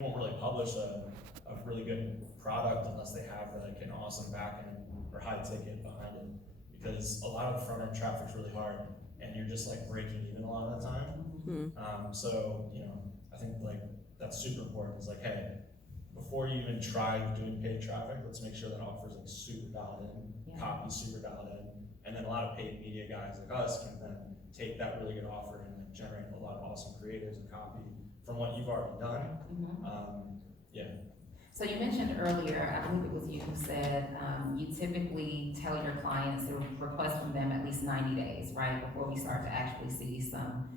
won't really publish a really good product unless they have like an awesome backend or high ticket behind it. Because a lot of front end traffic's really hard and you're just like breaking even a lot of the time. So, I think like that's super important. It's like, hey, before you even try doing paid traffic, let's make sure that offer's like super dialed in, copy super dialed in, and then a lot of paid media guys like us can then take that really good offer and like generate a lot of awesome creatives and copy from what you've already done. Yeah. So you mentioned earlier, I believe it was you who said, you typically tell your clients to request from them at least 90 days, right? Before we start to actually see some,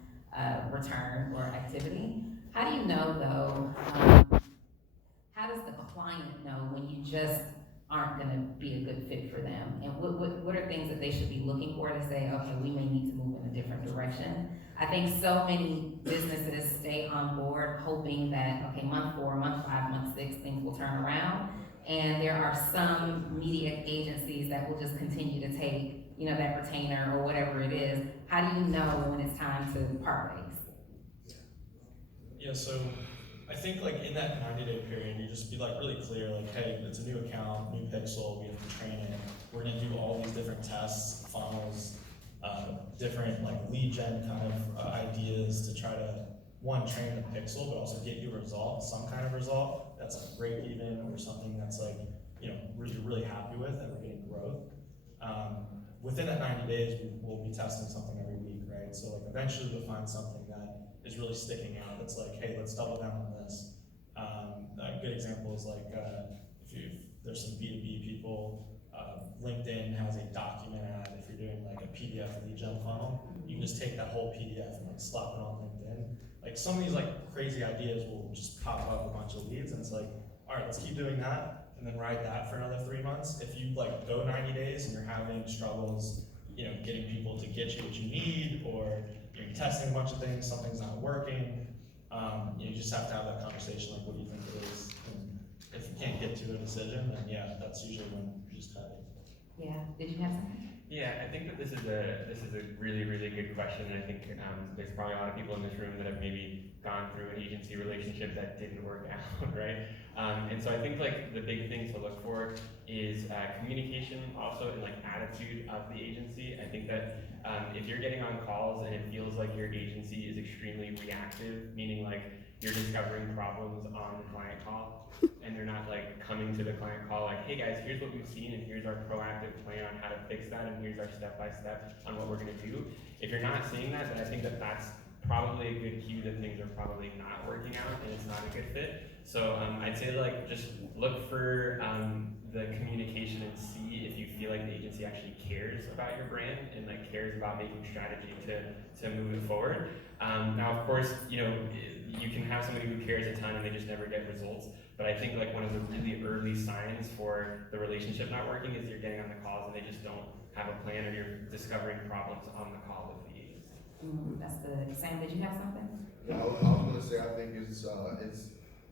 return or activity. How do you know though, how does the client know when you just aren't gonna be a good fit for them? And what are things that they should be looking for to say, okay, we may need to move in a different direction? I think so many businesses stay on board hoping that, okay, month 4, month 5, month 6, things will turn around. And there are some media agencies that will just continue to take, that retainer or whatever it is. How do you know when it's time to part ways? Yeah, so I think like in that 90-day period, you just be like really clear, like, hey, it's a new account, new pixel, we have to train it. We're gonna do all these different tests, funnels, different like lead gen kind of ideas to try to, one, train the pixel, but also get you a result, some kind of result that's like break even or something that's like, you're really happy with and we're getting growth. Within that 90 days, we'll be testing something every week, right? So like eventually we'll find something that is really sticking out. That's like, hey, let's double down on this. A good example is like, there's some B2B people, LinkedIn has a document ad. If you're doing like a PDF lead gen funnel, you can just take that whole PDF and like slap it on LinkedIn. Like some of these like crazy ideas will just pop up a bunch of leads and it's like, all right, let's keep doing that and then ride that for another 3 months. If you like go 90 days and you're having struggles, getting people to get you what you need, or you're testing a bunch of things, something's not working, you just have to have that conversation, like, what do you think it is? And if you can't get to a decision, then yeah, that's usually when you just cut it. Yeah, did you have something? Yeah, I think that this is a really, really good question, and I think there's probably a lot of people in this room that have maybe gone through an agency relationship that didn't work out, right? And so I think like the big thing to look for is communication, also, and like attitude of the agency. I think that if you're getting on calls and it feels like your agency is extremely reactive, meaning like you're discovering problems on the client call, and they're not like coming to the client call like, hey guys, here's what we've seen and here's our proactive plan on how to fix that and here's our step-by-step on what we're gonna do. If you're not seeing that, then I think that that's probably a good cue that things are probably not working out and it's not a good fit. So I'd say like just look for the communication and see if you feel like the agency actually cares about your brand and like cares about making strategy to move it forward. Now of course, you can have somebody who cares a ton and they just never get results. But I think like one of the really early signs for the relationship not working is you're getting on the calls and they just don't have a plan, or you're discovering problems on the call with the agency. That's good. Sam, did you have something? Yeah, I was going to say, I think it's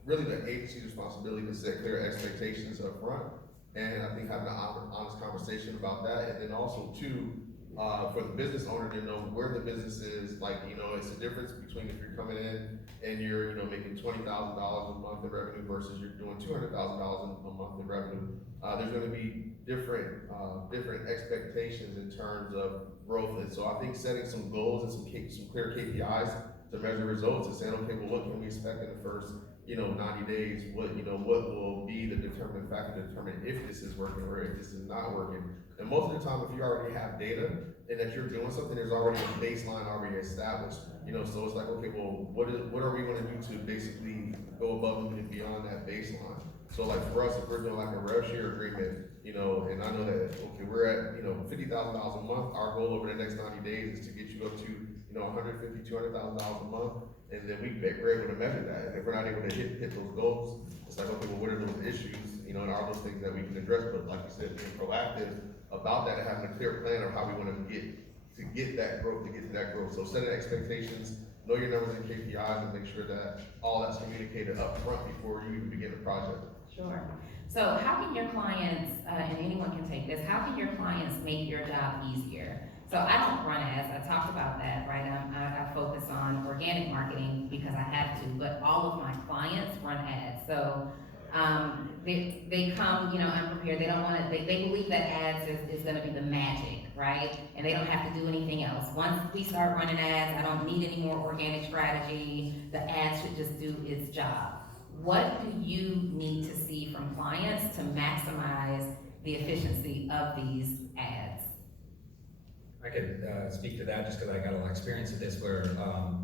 really the agency's responsibility to set clear expectations up front, and I think having an honest conversation about that, and then also too, for the business owner to know where the business is. Like, it's a difference between if you're coming in and you're making $20,000 a month in revenue versus you're doing $200,000 a month in revenue. There's going to be different expectations in terms of growth, and so I think setting some goals and some clear KPIs to measure results and saying, okay, well, what can we expect in the first 90 days? What will be the determining factor to determine if this is working or if this is not working? And most of the time, if you already have data and that you're doing something, there's already a baseline already established. So it's like, okay, well, what are we going to do to basically go above and beyond that baseline? So like for us, if we're doing like a rev share agreement, and I know that, okay, we're at, $50,000 a month. Our goal over the next 90 days is to get you up to, $150,000, $200,000 a month. And then we're able to measure that. And if we're not able to hit those goals, it's like, okay, well, what are those issues? And are those things that we can address? But like you said, being proactive about that and having a clear plan of how we want to get that growth, to get to that growth. So setting expectations, know your numbers and KPIs, and make sure that all that's communicated up front before you even begin the project. Sure. So how can your clients, and anyone can take this, how can your clients make your job easier? So I don't run ads, I talked about that, right? I focus on organic marketing because I have to, but all of my clients run ads. So, they come, you know, unprepared, they don't wanna, they believe that ads is gonna be the magic, right? And they don't have to do anything else. Once we start running ads, I don't need any more organic strategy, the ads should just do its job. What do you need to see from clients to maximize the efficiency of these ads? I could speak to that just because I got a lot of experience with this, where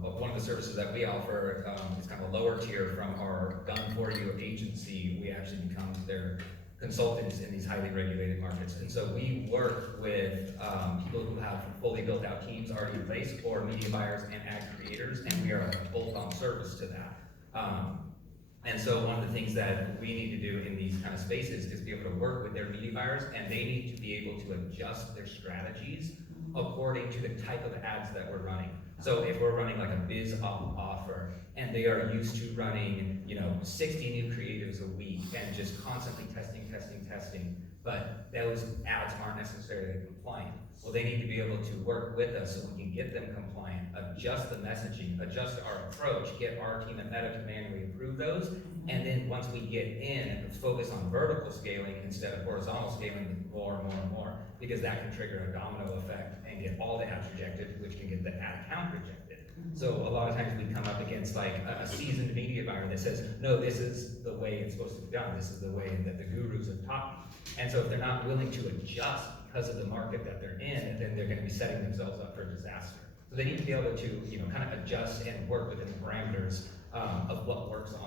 one of the services that we offer is kind of a lower tier from our done-for-you agency. We actually become their consultants in these highly regulated markets. And so we work with people who have fully built out teams already in place, or media buyers and ad creators, and we are a bolt-on service to that. And so one of the things that we need to do in these kind of spaces is be able to work with their media buyers, and they need to be able to adjust their strategies according to the type of ads that we're running. So if we're running like a biz offer, and they are used to running, you know, 60 new creatives a week and just constantly testing, but those ads aren't necessarily compliant. Well, they need to be able to work with us so we can get them compliant, adjust the messaging, adjust our approach, get our team at Meta to manually approve those, and then once we get in, focus on vertical scaling instead of horizontal scaling with more and more, because that can trigger a domino effect and get all the ads rejected, which can get the ad account rejected. So a lot of times we come up against like a seasoned media buyer that says, no, this is the way it's supposed to be done. This is the way that the gurus have taught me. And so if they're not willing to adjust because of the market that they're in, then they're going to be setting themselves up for disaster. So they need to be able to, you know, kind of adjust and work within the parameters of what works on